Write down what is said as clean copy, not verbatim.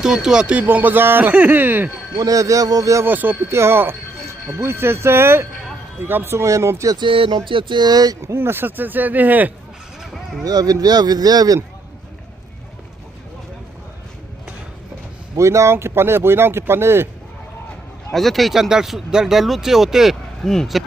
tu bong bazar. Mone vevo so pite ho. Bui se Ikam sungo he nom che. hung na se ni he. Vin. Buinaong ki pane. Aje thei chan dal lut che hote. Se